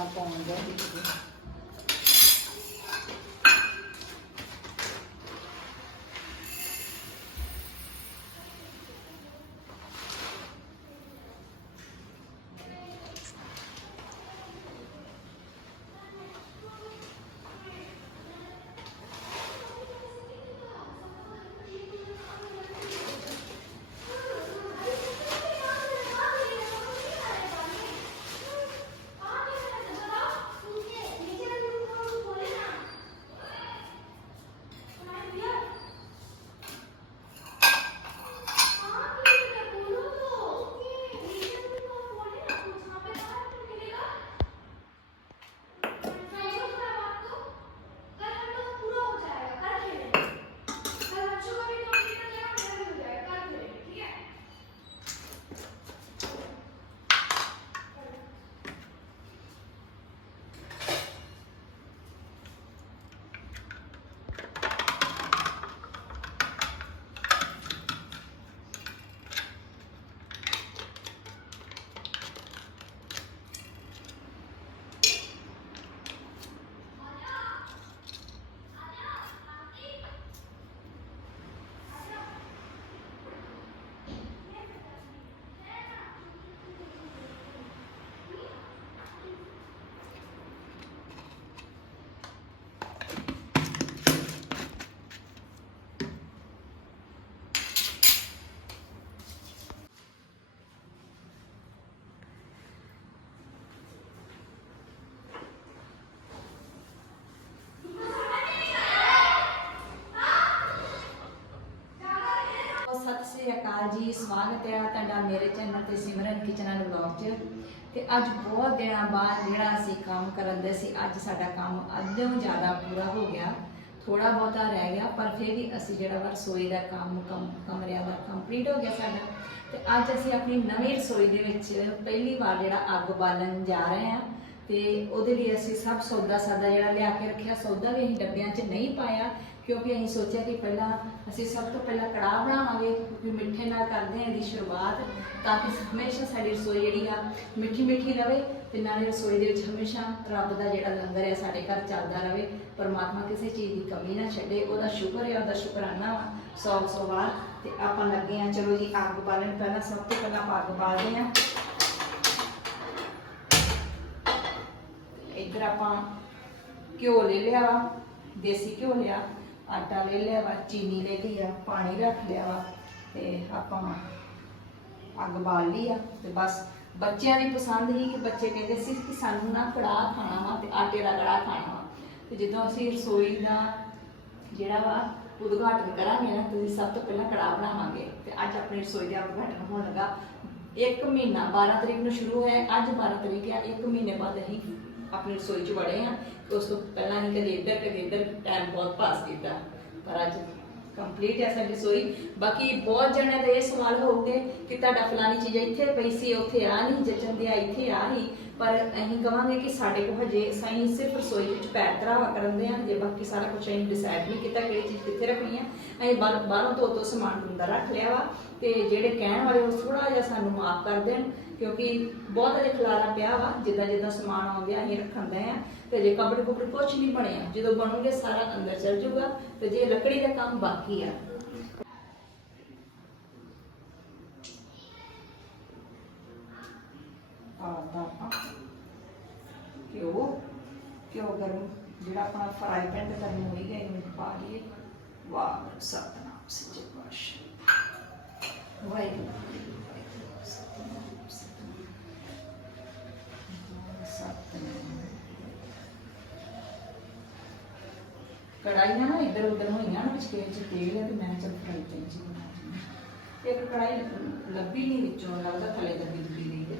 ਆਟਾ ਪਾਉਣ ਦੇ ਵਿੱਚ ਸਤਿ ਜੀ, ਸਵਾਗਤ ਹੈ ਤੁਹਾਡਾ ਮੇਰੇ ਚੈਨਲ ਤੇ ਸਿਮਰਨ ਕਿਚਨ ਐਂਡ ਵਲੌਗ 'ਚ। ਤੇ ਅੱਜ ਬਹੁਤ ਦਿਨਾਂ ਬਾਅਦ ਜਿਹੜਾ ਅਸੀਂ ਕੰਮ ਕਰਨ ਦੇ ਸੀ, ਅੱਜ ਸਾਡਾ ਕੰਮ ਅੱਧੋਂ ਜ਼ਿਆਦਾ ਪੂਰਾ ਹੋ ਗਿਆ। ਥੋੜਾ ਬਹੁਤਾ ਰਹਿ ਗਿਆ, ਪਰ ਫਿਰ ਵੀ ਅਸੀਂ ਜਿਹੜਾ ਵਾ ਰਸੋਈ ਦਾ ਕੰਮ ਕਮਰਿਆਂ ਦਾ ਕੰਪਲੀਟ ਹੋ ਗਿਆ ਸਾਡਾ। ਤੇ ਅੱਜ ਅਸੀਂ ਆਪਣੀ ਨਵੀਂ ਰਸੋਈ ਦੇ ਵਿੱਚ ਪਹਿਲੀ ਵਾਰ ਜਿਹੜਾ ਅੱਗ ਬਾਲਣ ਜਾ ਰਹੇ ਹਾਂ। ਤੇ ਉਹਦੇ ਲਈ ਅਸੀਂ ਸਭ ਸੌਦਾ ਸਾਦਾ ਜਿਹੜਾ ਲਿਆ ਕੇ ਰੱਖਿਆ, ਸੌਦਾ ਵੀ ਅਸੀਂ ਡੱਬਿਆਂ 'ਚ ਨਹੀਂ ਪਾਇਆ, ਕਿਉਂਕਿ ਅਸੀਂ ਸੋਚਿਆ ਕਿ ਪਹਿਲਾਂ ਅਸੀਂ ਸਭ ਤੋਂ ਪਹਿਲਾਂ ਕੜਾਹ ਬਣਾਵਾਂਗੇ, ਕਿਉਂਕਿ ਮਿੱਠੇ ਨਾਲ ਕਰਦੇ ਹਾਂ ਇਹਦੀ ਸ਼ੁਰੂਆਤ, ਤਾਂ ਕਿ ਹਮੇਸ਼ਾ ਸਾਡੀ ਰਸੋਈ ਜਿਹੜੀ ਆ ਮਿੱਠੀ ਮਿੱਠੀ ਰਵੇ ਤੇ ਨਾਲੇ ਰਸੋਈ ਦੇ ਵਿੱਚ ਹਮੇਸ਼ਾ ਰੱਬ ਦਾ ਜਿਹੜਾ ਲੰਗਰ ਹੈ ਸਾਡੇ ਘਰ ਚੱਲਦਾ ਰਵੇ। ਪਰਮਾਤਮਾ ਕਿਸੇ ਚੀਜ਼ ਦੀ ਕਮੀ ਨਾ ਛੱਡੇ, ਉਹਦਾ ਸ਼ੁਕਰ ਹੈ ਉਹਦਾ ਸ਼ੁਕਰਾਨਾ ਵਾ ਸੌ ਸੌ ਵਾਰ। ਤੇ ਆਪਾਂ ਲੱਗੇ ਆ ਚਲੋ ਜੀ, ਅੱਗ ਬਾਲਣ, ਪਹਿਲਾਂ ਸਭ ਤੋਂ ਪਹਿਲਾਂ ਆਪਾਂ ਅੱਗ ਬਾਲਦੇ ਆ ਫਿਰ ਆਪਾਂ ਘਿਓ ਲੈ ਲਿਆ ਵਾ ਦੇਸੀ ਘਿਓ ਲਿਆ, ਆਟਾ ਲੈ ਲਿਆ ਵਾ, ਚੀਨੀ ਲੈ ਲਈ ਆ, ਪਾਣੀ ਰੱਖ ਲਿਆ ਵਾ, ਤੇ ਆਪਾਂ ਅੱਗ ਬਾਲ ਲਈ ਆ, ਤੇ ਬਸ ਬੱਚਿਆਂ ਦੀ ਪਸੰਦ ਹੀ ਕਿ ਬੱਚੇ ਕਹਿੰਦੇ ਸੀ ਕਿ ਸਾਨੂੰ ਨਾ ਕੜਾਹ ਖਾਣਾ ਵਾ ਤੇ ਆਟੇ ਦਾ ਕੜਾਹ ਖਾਣਾ ਵਾ। ਤੇ ਜਦੋਂ ਅਸੀਂ ਰਸੋਈ ਦਾ ਜਿਹੜਾ ਵਾ ਉਦਘਾਟਨ ਕਰਾਂਗੇ ਨਾ ਤੇ ਸਭ ਤੋਂ ਪਹਿਲਾਂ ਕੜਾਹ ਬਣਾਵਾਂਗੇ। ਤੇ ਅੱਜ ਆਪਣੀ ਰਸੋਈ ਦਾ ਉਦਘਾਟਨ ਹੋਣ ਲੱਗਾ। ਇੱਕ ਮਹੀਨਾ 12 ਤਰੀਕ ਨੂੰ ਸ਼ੁਰੂ ਹੋਇਆ, ਅੱਜ 12 ਤਰੀਕ ਆ, ਇੱਕ ਮਹੀਨੇ ਬਾਅਦ ਅਸੀਂ ਆਪਣੀ ਰਸੋਈ 'ਚ ਵੜੇ ਆ ਉਸ ਤੋਂ ਪਹਿਲਾਂ ਹੀ ਕਦੇ ਇੱਧਰ ਕਦੇ ਇੱਧਰ ਟਾਈਮ ਬਹੁਤ ਪਾਸ ਕੀਤਾ। ਪਰ ਅੱਜ ਕੰਪਲੀਟ ਹੈ ਸਾਡੀ ਰਸੋਈ। ਬਾਕੀ ਬਹੁਤ ਜਣਿਆਂ ਦੇ ਇਹ ਸਵਾਲ ਹੋਊਗੇ ਕਿ ਤੁਹਾਡਾ ਫਲਾਨੀ ਚੀਜ਼ ਇੱਥੇ ਪਈ ਸੀ, ਉੱਥੇ ਆ ਨਹੀਂ ਜਚਣ ਦਿਆ ਇੱਥੇ ਆ ਹੀ। ਪਰ ਅਸੀਂ ਕਵਾਂਗੇ ਕਿ ਸਾਡੇ ਕੋਲ ਹਜੇ ਅਸੀਂ ਸਿਰਫ ਰਸੋਈ ਵਿੱਚ ਪੈਰ ਧਰਾਵਾ ਕਰਨ ਦੇ ਆ ਜੇ ਬਾਕੀ ਸਾਰਾ ਕੁਝ ਅਸੀਂ ਡਿਸਾਈਡ ਨਹੀਂ ਕੀਤਾ ਕਿਹੜੀ ਚੀਜ਼ ਕਿੱਥੇ ਰੱਖਣੀ ਆ, ਅਸੀਂ ਬਾਹਰ- ਬਾਹਰੋਂ ਤੋਂ ਤੋਂ ਸਮਾਨ ਹੁੰਦਾ ਰੱਖ ਲਿਆ ਵਾ ਤੇ ਜਿਹੜੇ ਕਹਿਣ ਵਾਲੇ ਉਹ ਥੋੜਾ ਜਿਹਾ ਸਾਨੂੰ ਮਾਫ ਕਰ ਦੇਣ, ਕਿਉਂਕਿ ਬਹੁਤ ਅਜੇ ਖਲਾਰਾ ਪਿਆ ਵਾ, ਜਿੱਦਾਂ ਜਿੱਦਾਂ ਸਮਾਨ ਆਉਂਦਿਆ ਅਸੀਂ ਰੱਖਣ ਦੇ ਆ ਤੇ ਜੇ ਕਬੜ ਕੁਬੜ ਕੁਛ ਨਹੀਂ ਬਣਿਆ ਜਦੋਂ ਬਣੂਗੇ ਸਾਰਾ ਅੰਦਰ ਚਲ ਜਾਊਗਾ ਤੇ ਜੇ ਲੱਕੜੀ ਦਾ ਕੰਮ ਬਾਕੀ ਆ। ਆਦਾ ਆਪਾਂ ਘਿਓ ਗਰਮ ਜਿਹੜਾ ਆਪਣਾ ਫਰਾਈ ਪੈਨ ਤੇ ਗਰਮ ਹੋ ਹੀ ਗਿਆ ਇਹਨੂੰ ਪਾ ਲਈਏ, ਵਾਹ, ਸਤਨਾਮ, ਸੱਚੇ ਪਾਤਸ਼ਾਹ। ਵਾਹਿਗੁਰੂ ਕੜਾਈਆਂ ਨਾ ਇੱਧਰ ਉੱਧਰ ਹੋਈਆਂ ਨਾ, ਵਿੱਚ ਤੇਲ ਹੈ ਤੇ ਮੈਂ ਚੱਲ ਫਰਾਈ ਪੈਨ ਚ ਬਣਾ ਇੱਕ ਕੜਾਈ ਲੱਭੀ ਨਹੀਂ ਵਿੱਚੋਂ, ਲੱਗਦਾ ਥੱਲੇ ਦੱਬੀ ਦੁੱਬੀ ਰਹੀ ਹੈ।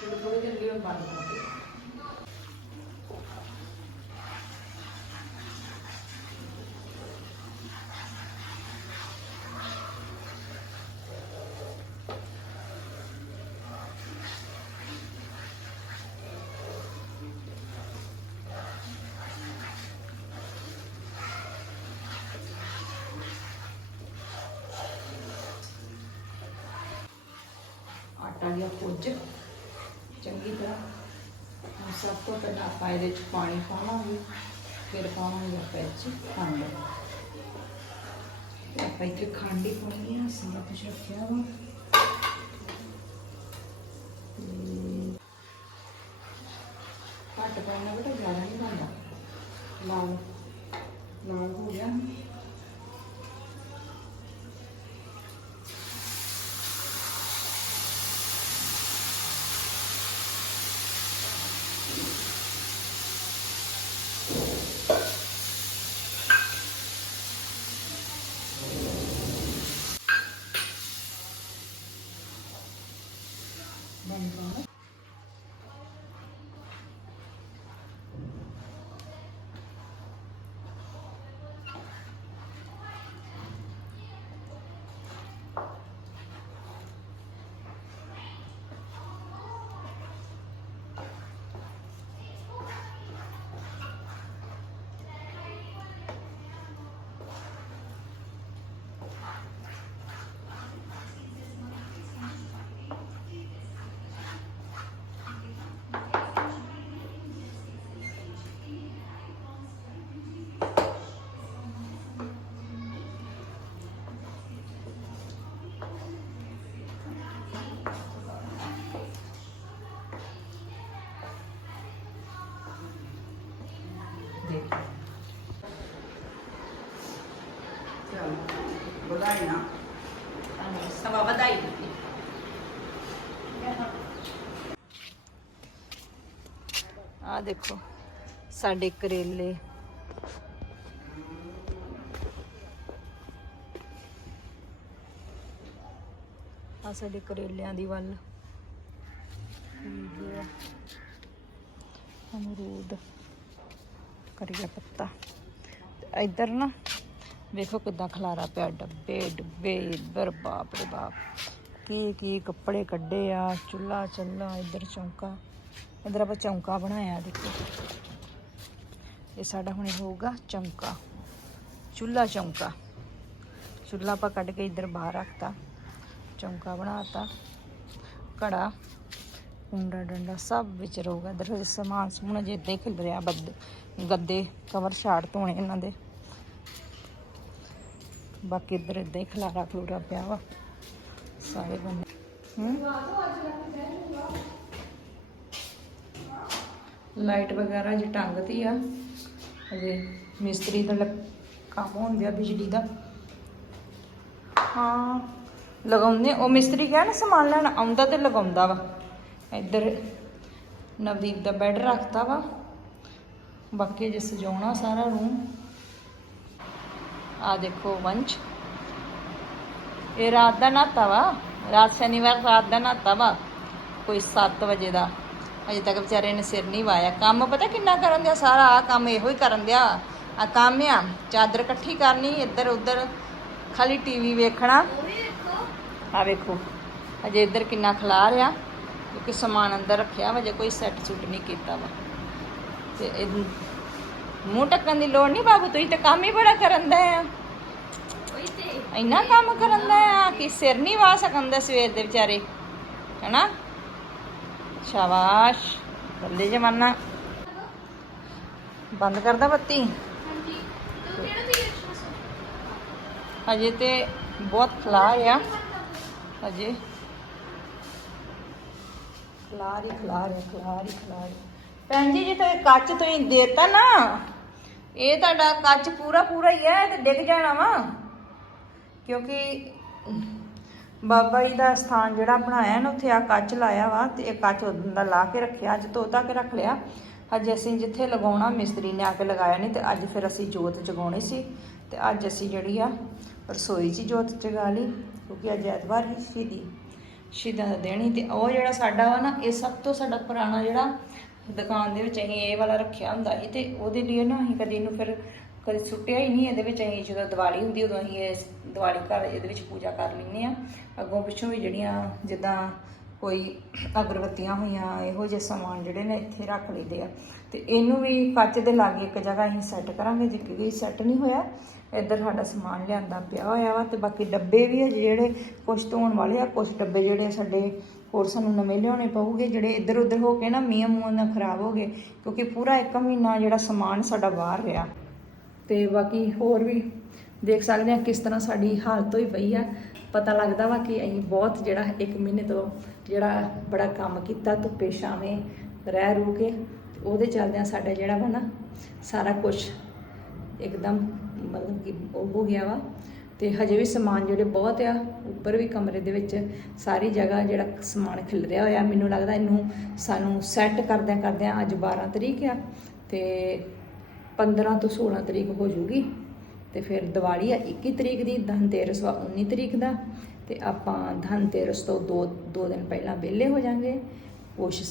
ਚਲੋ ਥੋੜੇ ਦਿਨ ਲਈ ਬੰਦ ਕਰ ਦਿਓ ਆਟਾ ਲਿਆ ਪੁੱਜ। ਚੰਗੀ ਤਰ੍ਹਾਂ ਹੁਣ ਸਭ ਤੋਂ ਪਹਿਲਾਂ ਆਪਾਂ ਇਹਦੇ ਵਿੱਚ ਪਾਣੀ ਪਾਵਾਂਗੇ, ਫਿਰ ਪਾਵਾਂਗੇ ਆਪਾਂ ਇਹ 'ਚ ਖੰਡ। ਆਪਾਂ ਇੱਥੇ ਖੰਡ ਹੀ ਪਾਉਣੀ ਆ, ਸਾਰਾ ਕੁਝ ਰੱਖਿਆ ਵਾ। ਤੇ ਘੱਟ ਪਾਉਣਾ ਬੇਟਾ ਜ਼ਿਆਦਾ ਨਹੀਂ ਪਾਉਂਦਾ ਲਾਲ ਲਾਲ ਹੋ ਗਿਆ ਬਣ ਆ ਦੇਖੋ, ਸਾਡੇ ਕਰੇਲੇ। ਆ ਸਾਡੇ ਕਰੇਲਿਆਂ ਦੀ ਵੱਲ। ਇਹ ਆ ਅਮਰੂਦ, ਕਰੀਆ ਪੱਤਾ। ਤੇ ਇੱਧਰ ਨਾ, ਵੇਖੋ ਕਿਦਾਂ ਖਲਾਰਾ ਪਿਆ, ਡੱਬੇ ਡੱਬੇ, ਇੱਧਰ, ਬਾਪ ਰੇ ਬਾਪ। ਕੀ ਕੀ ਕੱਪੜੇ ਕੱਢੇ ਆ ਚੁੱਲਾ ਚੱਲਾ ਇੱਧਰ ਚੌਂਕਾ। ਇੱਧਰ ਆਪਾਂ ਚੌਂਕਾ ਬਣਾਇਆ ਦੇਖੋ ਇਹ ਸਾਡਾ ਹੁਣ ਹੋਊਗਾ ਚੌਂਕਾ ਚੁੱਲਾ ਚੌਂਕਾ ਚੁੱਲਾ ਆਪਾਂ ਕੱਢ ਕੇ ਇੱਧਰ ਬਾਹਰ ਰੱਖਤਾ ਚੌਂਕਾ ਬਣਾਤਾ ਕੜਾ ਕੁੰਡਾ ਡੰਡਾ ਸਭ ਵਿੱਚ ਰਹੂਗਾ ਇੱਧਰ ਸਮਾਨ ਸਮੂਨ ਜੇ ਇੱਦਾਂ ਹੀ ਖਿਲ ਰਿਹਾ ਬੱਦ ਗੱਦੇ ਕਵਰ ਛਾੜ ਧੋਣੇ ਇਹਨਾਂ ਦੇ ਬਾਕੀ ਇੱਧਰ ਇਦਾਂ ਹੀ ਖਲਾਰਾ ਖਲੂਰਾ ਪਿਆ ਵਾ ਸਾਰੇ ਬੰਦੇ ਹੂੰ ਲਾਈਟ ਵਗੈਰਾ ਜੀ ਟੰਗਤੀ ਆ, ਅਜੇ ਮਿਸਤਰੀ ਦਾ ਕੰਮ ਹੁੰਦਿਆ ਬਿਜਲੀ ਦਾ। ਹਾਂ, ਲਗਾਉਂਦੇ ਉਹ ਮਿਸਤਰੀ ਕਿਹਾ ਸਮਾਨ ਲੈਣ, ਆਉਂਦਾ ਤੇ ਲਗਾਉਂਦਾ ਵਾ। ਇੱਧਰ ਨਵਦੀਪ ਦਾ ਬੈੱਡ ਰੱਖਤਾ ਵਾ। ਬਾਕੀ ਜੇ ਸਜਾਉਣਾ ਸਾਰਾ ਰੂਮ ਆ ਦੇਖੋ ਵੰਸ਼। ਇਹ ਰਾਤ ਦਾ ਨਾਤਾ ਵਾ। ਰਾਤ ਸ਼ਨੀਵਾਰ ਰਾਤ ਦਾ ਨਾਤਾ ਵਾ। ਕੋਈ 7 ਵਜੇ ਦਾ। ਅਜੇ ਤੱਕ ਵਿਚਾਰੇ ਨੇ ਸਿਰ ਨਹੀਂ ਵਾਇਆ ਕੰਮ ਪਤਾ ਕਿੰਨਾ ਕਰਨ ਦਿਆ? ਸਾਰਾ ਆ ਕੰਮ ਇਹੋ ਹੀ ਕਰਨ ਦਿਆ। ਆ ਕੰਮ ਆ, ਚਾਦਰ ਇਕੱਠੀ ਕਰਨੀ, ਇੱਧਰ ਉੱਧਰ ਖਾਲੀ ਟੀਵੀ ਵੇਖਣਾ। ਆ ਵੇਖੋ, ਅਜੇ ਇੱਧਰ ਕਿੰਨਾ ਖਲਾਰ ਆ ਕਿਉਂਕਿ ਸਮਾਨ ਅੰਦਰ ਰੱਖਿਆ ਵਾ, ਜੇ ਕੋਈ ਸੈੱਟ ਸੁੱਟ ਨਹੀਂ ਕੀਤਾ ਵਾ। ਤੇ ਮੂੰਹ ਟੱਕਣ ਦੀ ਲੋੜ ਨਹੀਂ ਬਾਬੂ, ਤੁਸੀਂ ਤਾਂ ਕੰਮ ਹੀ ਬੜਾ ਕਰਨ ਦਾ ਆ। ਇੰਨਾ ਕੰਮ ਕਰਨ ਦਾ ਆ ਕਿ ਸਿਰ ਨਹੀਂ ਵਾ ਸਕੰਦਾ ਸਵੇਰ ਦੇ ਵਿਚਾਰੇ, ਹੈਨਾ? ਸ਼ਾਬਾਸ਼ ਬੱਲੇ ਜਮਾਨਾ ਬੰਦ ਕਰਦਾ ਬੱਤੀ ਅਜੇ ਤੇ ਬਹੁਤ ਖਲਾਰ ਆ ਅਜੇ ਖਲਾਰ ਹੀ ਖਲਾਰ ਹੈ ਖਲਾਰ ਹੀ ਖਲਾਰ ਹੈ। ਭੈਣ ਜੀ ਜੇ ਤਾਂ ਇਹ ਕੱਚ ਤੁਸੀਂ ਦੇਤਾ ਨਾ ਇਹ ਤੁਹਾਡਾ ਕੱਚ ਪੂਰਾ ਪੂਰਾ ਹੀ ਹੈ ਇਹ ਤੇ ਡਿੱਗ ਜਾਣਾ ਵਾ ਕਿਉਂਕਿ ਬਾਬਾ ਜੀ ਦਾ ਸਥਾਨ ਜਿਹੜਾ ਬਣਾਇਆ ਨਾ, ਉੱਥੇ ਆ ਕੱਚ ਲਾਇਆ ਵਾ ਤੇ ਇਹ ਕੱਚ ਉਦੋਂ ਦਾ ਲਾ ਕੇ ਰੱਖਿਆ, ਅੱਜ ਧੋ ਕੇ ਰੱਖ ਲਿਆ। ਅੱਜ ਅਸੀਂ ਜਿੱਥੇ ਲਗਾਉਣਾ, ਮਿਸਤਰੀ ਨੇ ਆ ਕੇ ਲਗਾਇਆ ਨਹੀਂ ਤੇ ਅੱਜ ਫਿਰ ਅਸੀਂ ਜੋਤ ਜਗਾਉਣੀ ਸੀ ਤੇ ਅੱਜ ਅਸੀਂ ਜਿਹੜੀ ਆ ਰਸੋਈ 'ਚ ਜੋਤ ਜਗਾ ਲਈ, ਕਿਉਂਕਿ ਅੱਜ ਐਤਵਾਰ ਹੀ ਸ਼ਹੀਦੀ, ਸ਼ਹੀਦਾਂ ਦਾ ਦਿਨ ਹੀ ਤੇ ਉਹ ਜਿਹੜਾ ਸਾਡਾ ਵਾ ਨਾ, ਇਹ ਸਭ ਤੋਂ ਸਾਡਾ ਪੁਰਾਣਾ ਜਿਹੜਾ ਦੁਕਾਨ ਦੇ ਵਿੱਚ ਅਸੀਂ ਇਹ ਵਾਲਾ ਰੱਖਿਆ ਹੁੰਦਾ ਸੀ ਤੇ ਉਹਦੇ ਲਈ ਨਾ ਅਸੀਂ ਕਦੀ ਇਹਨੂੰ ਫਿਰ ਕਦੇ ਸੁੱਟਿਆ ਹੀ ਨਹੀਂ, ਇਹਦੇ ਵਿੱਚ ਅਸੀਂ ਜਦੋਂ ਦੀਵਾਲੀ ਹੁੰਦੀ ਉਦੋਂ ਅਸੀਂ ਇਸ ਦੀਵਾਲੀ ਘਰ ਇਹਦੇ ਵਿੱਚ ਪੂਜਾ ਕਰ ਲੈਂਦੇ ਆ ਅੱਗੋਂ ਪਿੱਛੋਂ ਵੀ ਜਿਹੜੀਆਂ ਜਿੱਦਾਂ ਕੋਈ ਅਗਰਬੱਤੀਆਂ ਹੋਈਆਂ, ਇਹੋ ਜਿਹੇ ਸਮਾਨ ਜਿਹੜੇ ਨੇ ਇੱਥੇ ਰੱਖ ਲਈਦੇ ਆ। ਤੇ ਇਹਨੂੰ ਵੀ ਕੱਚ ਦੇ ਲਾਗੇ ਇੱਕ ਜਗ੍ਹਾ ਅਸੀਂ ਸੈੱਟ ਕਰਾਂਗੇ, ਜੇ ਕਿ ਸੈੱਟ ਨਹੀਂ ਹੋਇਆ, ਇੱਧਰ ਸਾਡਾ ਸਮਾਨ ਲਿਆਂਦਾ ਪਿਆ ਹੋਇਆ ਵਾ ਤੇ ਬਾਕੀ ਡੱਬੇ ਵੀ ਆ ਜਿਹੜੇ ਕੁਝ ਧੋਣ ਵਾਲੇ ਆ ਕੁਝ ਡੱਬੇ ਜਿਹੜੇ ਸਾਡੇ ਹੋਰ ਸਾਨੂੰ ਨਵੇਂ ਲਿਆਉਣੇ ਪਊਗੇ, ਜਿਹੜੇ ਇੱਧਰ ਉੱਧਰ ਹੋ ਕੇ ਨਾ ਮੀਂਹ ਮੂੰਹ ਨਾਲ ਖਰਾਬ ਹੋ ਗਏ, ਕਿਉਂਕਿ ਪੂਰਾ ਇੱਕ ਮਹੀਨਾ ਜਿਹੜਾ ਸਮਾਨ ਸਾਡਾ ਬਾਹਰ ਰਿਹਾ ਤੇ ਬਾਕੀ ਹੋਰ ਵੀ ਦੇਖ ਸਕਦੇ ਆ ਕਿਸ ਤਰ੍ਹਾਂ ਸਾਡੀ ਹਾਲਤ ਹੋਈ ਪਈ ਆ। ਪਤਾ ਲੱਗਦਾ ਵਾ ਕਿ ਅਸੀਂ ਬਹੁਤ ਜਿਹੜਾ ਇੱਕ ਮਹੀਨੇ ਤੋਂ ਜਿਹੜਾ ਬੜਾ ਕੰਮ ਕੀਤਾ, ਧੁੱਪੇ ਛਾਵੇਂ ਰਹਿ ਰੂ ਕੇ ਉਹਦੇ ਚੱਲਦਿਆਂ ਸਾਡਾ ਜਿਹੜਾ ਵਾ ਨਾ ਸਾਰਾ ਕੁਝ ਇੱਕਦਮ ਮਤਲਬ ਕਿ ਉਹ ਹੋ ਗਿਆ ਵਾ। ਤੇ ਹਜੇ ਵੀ ਸਮਾਨ ਜਿਹੜੇ ਬਹੁਤ ਆ, ਉੱਪਰ ਵੀ ਕਮਰੇ ਦੇ ਵਿੱਚ ਸਾਰੀ ਜਗ੍ਹਾ ਜਿਹੜਾ ਸਮਾਨ ਖਿਲ ਰਿਹਾ ਹੋਇਆ। ਮੈਨੂੰ ਲੱਗਦਾ ਇਹਨੂੰ ਸਾਨੂੰ ਸੈੱਟ ਕਰਦਿਆਂ ਕਰਦਿਆਂ ਅੱਜ 12 ਤਰੀਕ ਆ ਤੇ 15 ਤੋਂ 16 ਤਰੀਕ ਹੋ ਜੂਗੀ। ਤੇ ਫਿਰ ਦੀਵਾਲੀ ਆ 21 ਤਰੀਕ ਦੀ, ਧਨਤੇਰਸ ਵਾ 19 ਤਰੀਕ ਦਾ। ਤੇ ਆਪਾਂ ਧਨਤੇਰਸ ਤੋਂ ਦੋ ਦੋ ਦਿਨ ਪਹਿਲਾਂ ਵਿਹਲੇ ਹੋ ਜਾਾਂਗੇ। ਕੋਸ਼ਿਸ਼